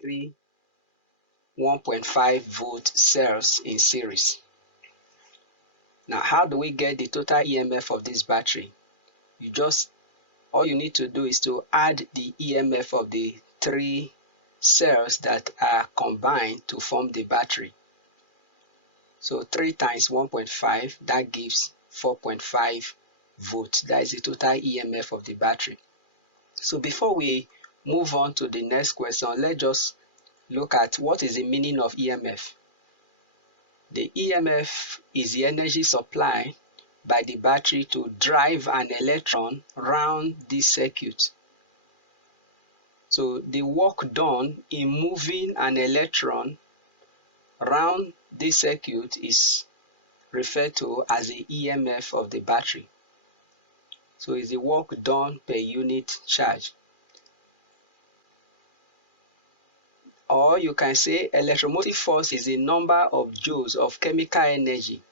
three 1.5 volt cells in series. Now, how do we get the total EMF of this battery? All you need to do is to add the EMF of the three cells that are combined to form the battery. So 3 times 1.5, that gives 4.5 volts. That is the total EMF of the battery. So before we move on to the next question, let's just look at what is the meaning of EMF. The EMF is the energy supply by the battery to drive an electron round this circuit. So the work done in moving an electron round this circuit is referred to as the EMF of the battery. So it's the work done per unit charge. Or you can say electromotive force is the number of joules of chemical energy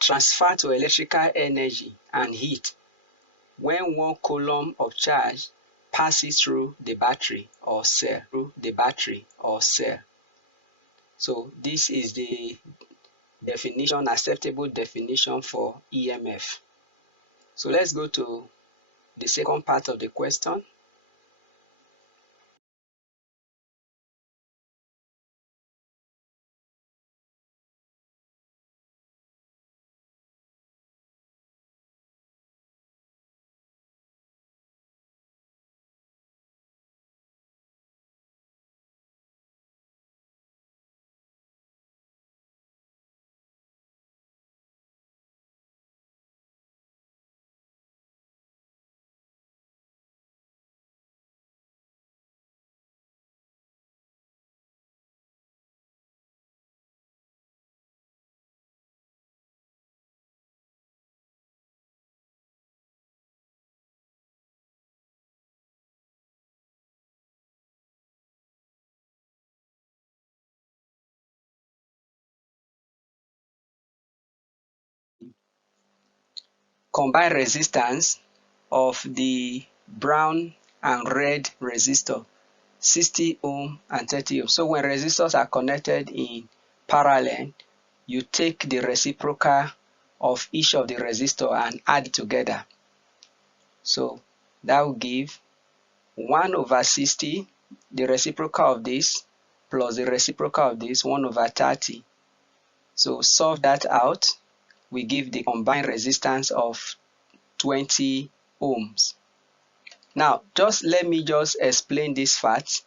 transferred to electrical energy and heat when 1 coulomb of charge passes through the battery or cell. So this is the definition, acceptable definition for EMF. So let's go to the second part of the question. Combined resistance of the brown and red resistor, 60 ohm and 30 ohm. So when resistors are connected in parallel, you take the reciprocal of each of the resistor and add it together. So that will give 1 over 60, the reciprocal of this, plus the reciprocal of this, 1 over 30. So solve that out, we give the combined resistance of 20 ohms. Now, let me explain this fact.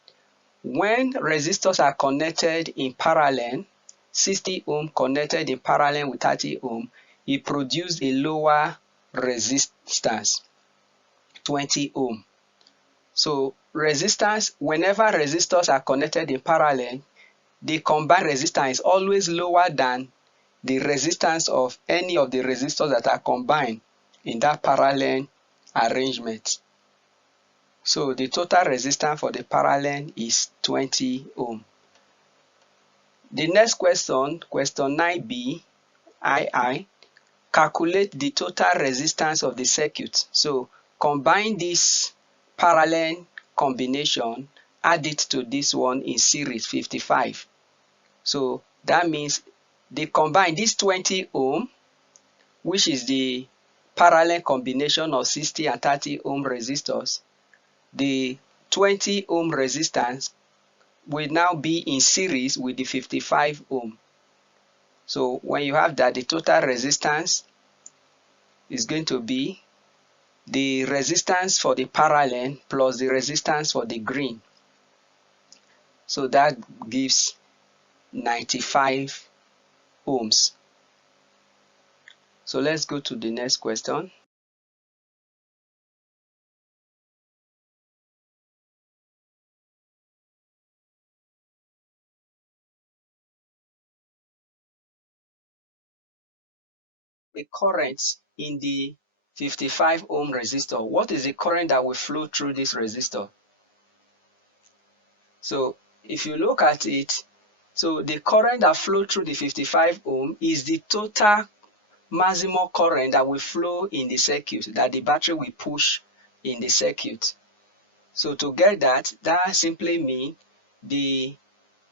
When resistors are connected in parallel, 60 ohm connected in parallel with 30 ohm, it produces a lower resistance, 20 ohm. So whenever resistors are connected in parallel, the combined resistance is always lower than the resistance of any of the resistors that are combined in that parallel arrangement. So the total resistance for the parallel is 20 ohm. The next question, question 9b, II, calculate the total resistance of the circuit. So combine this parallel combination, add it to this one in series, 55. So that means they combine this 20 ohm, which is the parallel combination of 60 and 30 ohm resistors. The 20 ohm resistance will now be in series with the 55 ohm. So when you have that, the total resistance is going to be the resistance for the parallel plus the resistance for the green. So that gives 95 ohms. So let's go to the next question. The current in the 55 ohm resistor. What is the current that will flow through this resistor? So if you look at it, so the current that flows through the 55 ohm is the total maximum current that will flow in the circuit, that the battery will push in the circuit. So to get that simply means the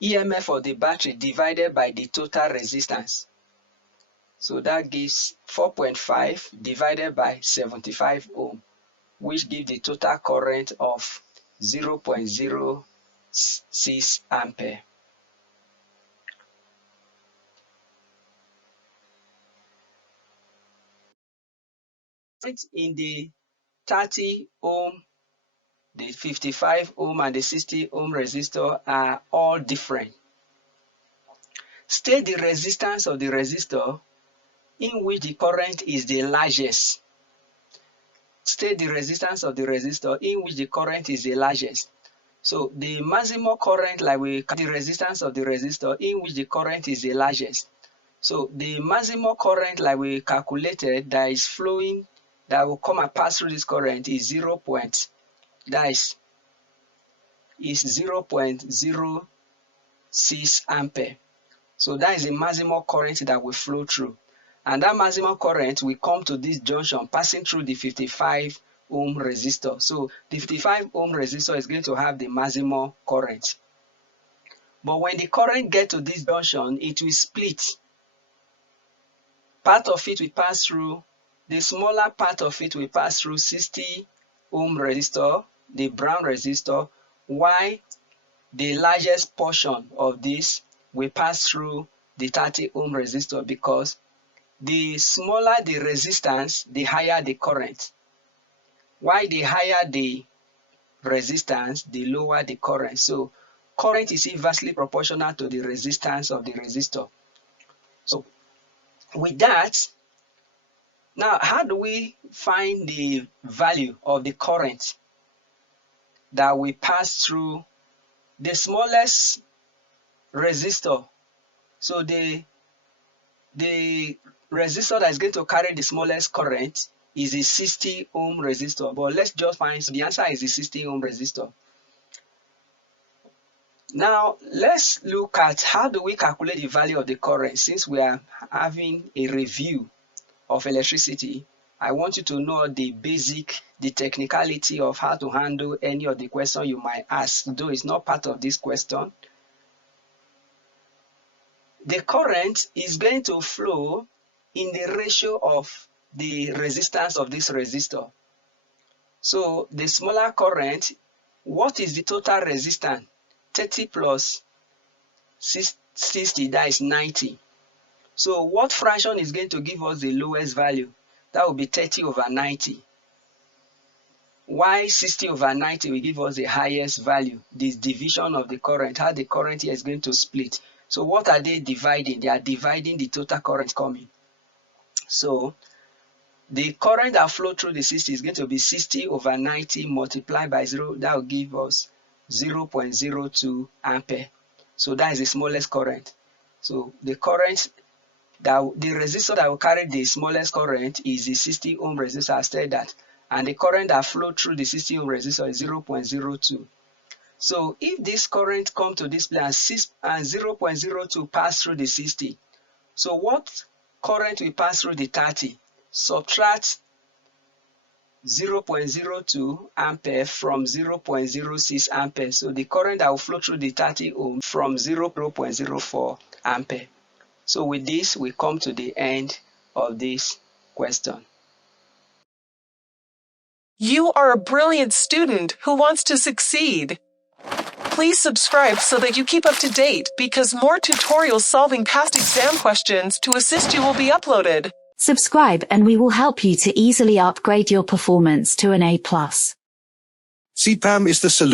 EMF of the battery divided by the total resistance. So that gives 4.5 divided by 75 ohm, which gives the total current of 0.06 ampere. In the 30 ohm, the 55 ohm and the 60 ohm resistor are all different. State the resistance of the resistor in which the current is the largest. State the resistance of the resistor in which the current is the largest. So the maximum current, like we the resistance of the resistor in which the current is the largest. So the maximum current, like we calculated, that is flowing, that will come and pass through this current is 0.06 ampere. So that is the maximum current that will flow through. And that maximum current will come to this junction passing through the 55 ohm resistor. So the 55 ohm resistor is going to have the maximum current. But when the current gets to this junction, it will split. Part of it will pass through, the smaller part of it will pass through 60 ohm resistor, the brown resistor, while the largest portion of this will pass through the 30 ohm resistor, because the smaller the resistance, the higher the current. While the higher the resistance, the lower the current. So current is inversely proportional to the resistance of the resistor. So with that, now how do we find the value of the current that we pass through the smallest resistor? So the resistor that is going to carry the smallest current is a 60 ohm resistor. But let's just find, so the answer is the 60 ohm resistor. Now let's look at how do we calculate the value of the current. Since we are having a review of electricity, I want you to know the technicality of how to handle any of the questions you might ask, though it's not part of this question. The current is going to flow in the ratio of the resistance of this resistor. So the smaller current, what is the total resistance? 30 plus 60, that is 90. So what fraction is going to give us the lowest value? That will be 30 over 90. Why 60 over 90 will give us the highest value? This division of the current, how the current here is going to split. So what are they dividing? They are dividing the total current coming. So the current that flow through the 60 is going to be 60 over 90 multiplied by 0. That will give us 0.02 ampere. So that is the smallest current. So the current that the resistor that will carry the smallest current is the 60 ohm resistor. I said that. And the current that flow through the 60 ohm resistor is 0.02. So if this current come to this place and 0.02 pass through the 60, so what current will pass through the 30? Subtract 0.02 ampere from 0.06 ampere. So the current that will flow through the 30 ohm from 0.04 ampere. So with this, we come to the end of this question. You are a brilliant student who wants to succeed. Please subscribe so that you keep up to date, because more tutorials solving past exam questions to assist you will be uploaded. Subscribe and we will help you to easily upgrade your performance to an A+. CPAM is the solution.